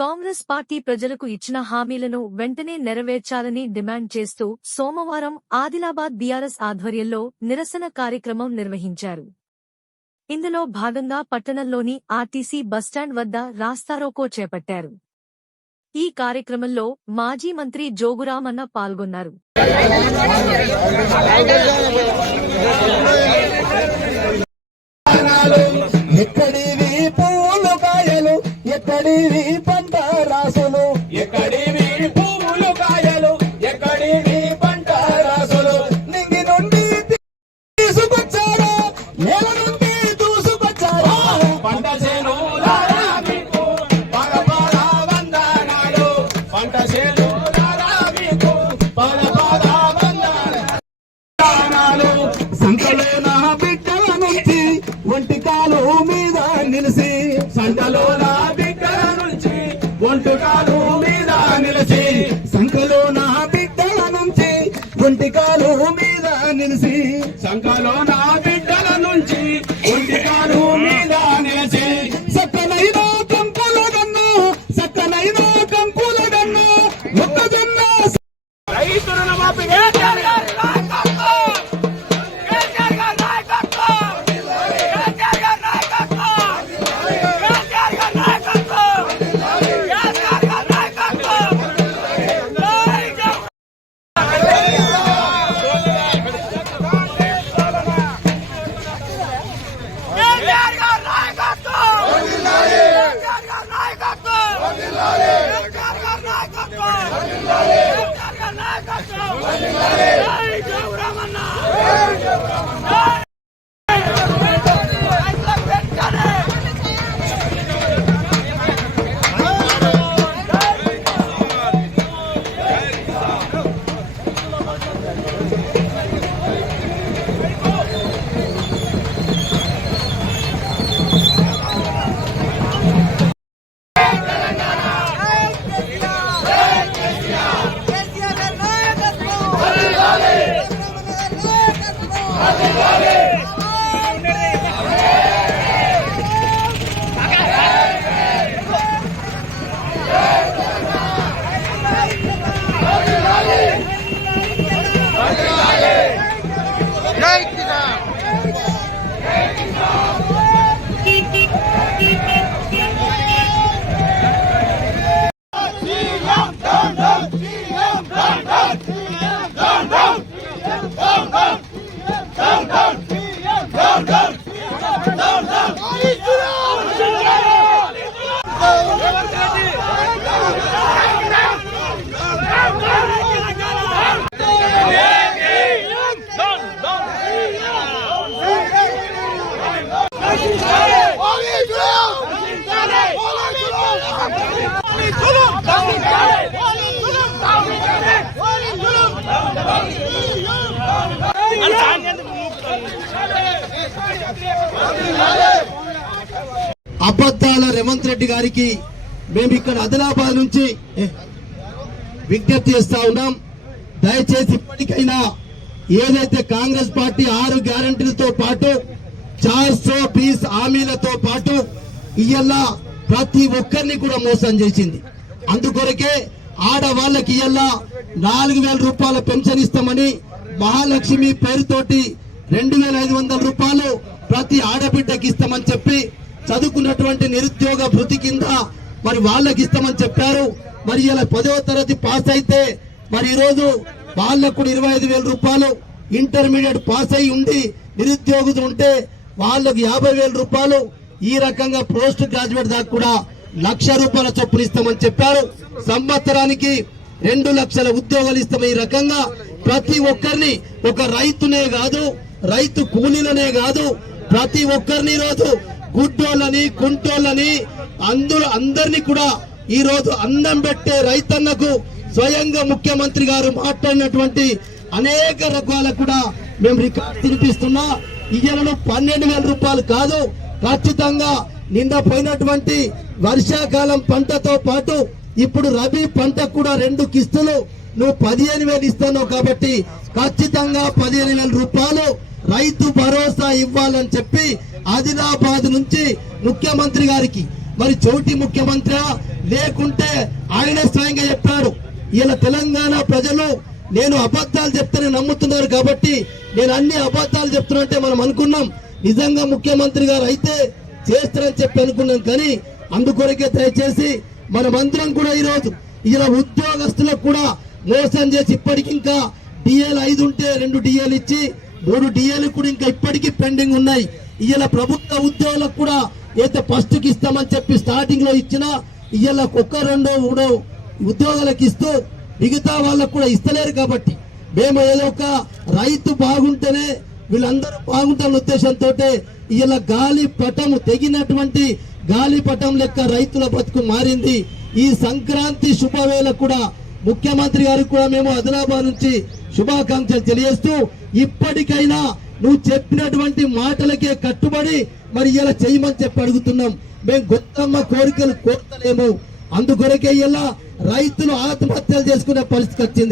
Congress party ప్రజలకు ఇచ్చిన హామీలను వెంటనే నెరవేర్చాలని డిమాండ్ చేస్తూ సోమవారం ఆదిలాబాద్ బీఆర్ఎస్ ఆధ్వర్యంలో నిరసన కార్యక్రమం నిర్వహించారు. ఇందులో భాగంగా పట్టణంలోని ఆర్టీసీ బస్టాండ్ వద్ద రాస్తారోకో చేపట్టారు. ఈ కార్యక్రమంలో మాజీ మంత్రి జోగురామన్న పాల్గొన్నారు. ఎక్కడివి పూలు కాయలు ఎక్కడివి నిలిసి సంతలోన నా బిడ్డల నుంచి ఒంటికాలు మీద నిలిచి సంఖలోన బిడ్డల నుంచి ఒంటికాలు మీద నిలిసి సంఖలోన బిడ్డల నుంచి ఒంటికాలు మీద నిలిచి సక్కనైన కంకుల గన్ను సక్కనైన కంకుల గన్ను మొక్కజొన్న రైతు రుణమాఫీ నాయకత్వం జై Vale. అబద్ధాల రేవంత్ రెడ్డి గారికి మేము ఇక్కడ ఆదిలాబాద్ నుంచి విజ్ఞప్తి చేస్తా ఉన్నాం. దయచేసి ఇప్పటికైనా ఏదైతే కాంగ్రెస్ పార్టీ ఆరు గ్యారంటీలతో పాటు చార్ సో పీస్ హామీలతో పాటు ఇయ్యాల ప్రతి ఒక్కరిని కూడా మోసం చేసింది. అందుకొరకే ఆడవాళ్ళకి ఇయ్యాల నాలుగు వేల రూపాయల పెన్షన్ ఇస్తామని మహాలక్ష్మి పేరుతోటి రెండు వేల ఐదు వందల రూపాయలు ప్రతి ఆడబిడ్డకి ఇస్తామని చెప్పి చదువుకున్నటువంటి నిరుద్యోగ భృతి కింద మరి వాళ్ళకి ఇస్తామని చెప్పారు. మరి ఇలా పదవ తరగతి పాస్ అయితే మరి ఈరోజు వాళ్ళకు కూడా ఇరవై ఐదు వేల రూపాయలు ఇంటర్మీడియట్ పాస్ అయి ఉండి నిరుద్యోగులు ఉంటే వాళ్ళకు యాభై వేల రూపాయలు ఈ రకంగా పోస్ట్ గ్రాడ్యుయేట్ దాకా కూడా లక్ష రూపాయల చొప్పున ఇస్తామని చెప్పారు. సంవత్సరానికి రెండు లక్షల ఉద్యోగాలు ఇస్తాం ఈ రకంగా ప్రతి ఒక్కరిని ఒక రైతునే కాదు రైతు కూలీలనే కాదు ప్రతి ఒక్కరిని రోజు గుడ్డోళ్ళని కుంటోళ్ళని అందరూ అందరినీ కూడా ఈ రోజు పెట్టే రైతన్నకు స్వయంగా ముఖ్యమంత్రి గారు మాట్లాడినటువంటి అనేక రకాల కూడా మేము రికార్డు తినిపిస్తున్నా. ఇయ్యలను పన్నెండు వేల రూపాయలు కాదు ఖచ్చితంగా నిన్న పోయినటువంటి వర్షాకాలం పంటతో పాటు ఇప్పుడు రబీ పంటకు కూడా రెండు కిస్తులు నువ్వు పదిహేను వేలు ఇస్తున్నావు కాబట్టి ఖచ్చితంగా పదిహేను వేల రూపాయలు రైతు భరోసా ఇవ్వాలని చెప్పి ఆదిలాబాద్ నుంచి ముఖ్యమంత్రి గారికి మరి చోటి ముఖ్యమంత్రి లేకుంటే ఆయనే స్వయంగా చెప్పాడు. ఇలా తెలంగాణ ప్రజలు నేను అబద్ధాలు చెప్తేనే నమ్ముతున్నారు కాబట్టి నేను అన్ని అబద్ధాలు చెప్తున్నట్టే మనం అనుకున్నాం. నిజంగా ముఖ్యమంత్రి గారు అయితే చేస్తారని చెప్పి అనుకున్నాం కానీ అందుకొరకే దయచేసి మనమందరం కూడా ఈరోజు ఇలా ఉద్యోగస్తులకు కూడా మోసం చేసి ఇప్పటికింకా డిఎల్ డిఏలు ఐదు ఉంటే రెండు డిఏలు ఇచ్చి మూడు డిఏలు కూడా ఇంకా ఇప్పటికీ పెండింగ్ ఉన్నాయి. ఇవాళ ప్రభుత్వ ఉద్యోగులకు కూడా అయితే ఫస్ట్కి ఇస్తామని చెప్పి స్టార్టింగ్లో ఇచ్చిన ఇవాళ ఒక్క రెండో మూడో ఉద్యోగాలకు ఇస్తూ మిగతా వాళ్ళకు కూడా ఇస్తలేరు కాబట్టి మేము ఏదో ఒక రైతు బాగుంటేనే వీళ్ళందరూ బాగుంటారన్న ఉద్దేశంతో ఇలా గాలి పటము తెగినటువంటి గాలి పటం లెక్క రైతుల బతుకు మారింది. ఈ సంక్రాంతి శుభవేళ కూడా ముఖ్యమంత్రి గారికి కూడా మేము ఆదిలాబాద్ నుంచి శుభాకాంక్షలు తెలియజేస్తూ ఇప్పటికైనా నువ్వు చెప్పినటువంటి మాటలకే కట్టుబడి మరి ఇలా చేయమని చెప్పి అడుగుతున్నాం. మేము గొత్తమ్మ కోరికలు కోరతలేము అందుకొరకే ఇలా రైతులు ఆత్మహత్యలు చేసుకునే పరిస్థితి వచ్చింది.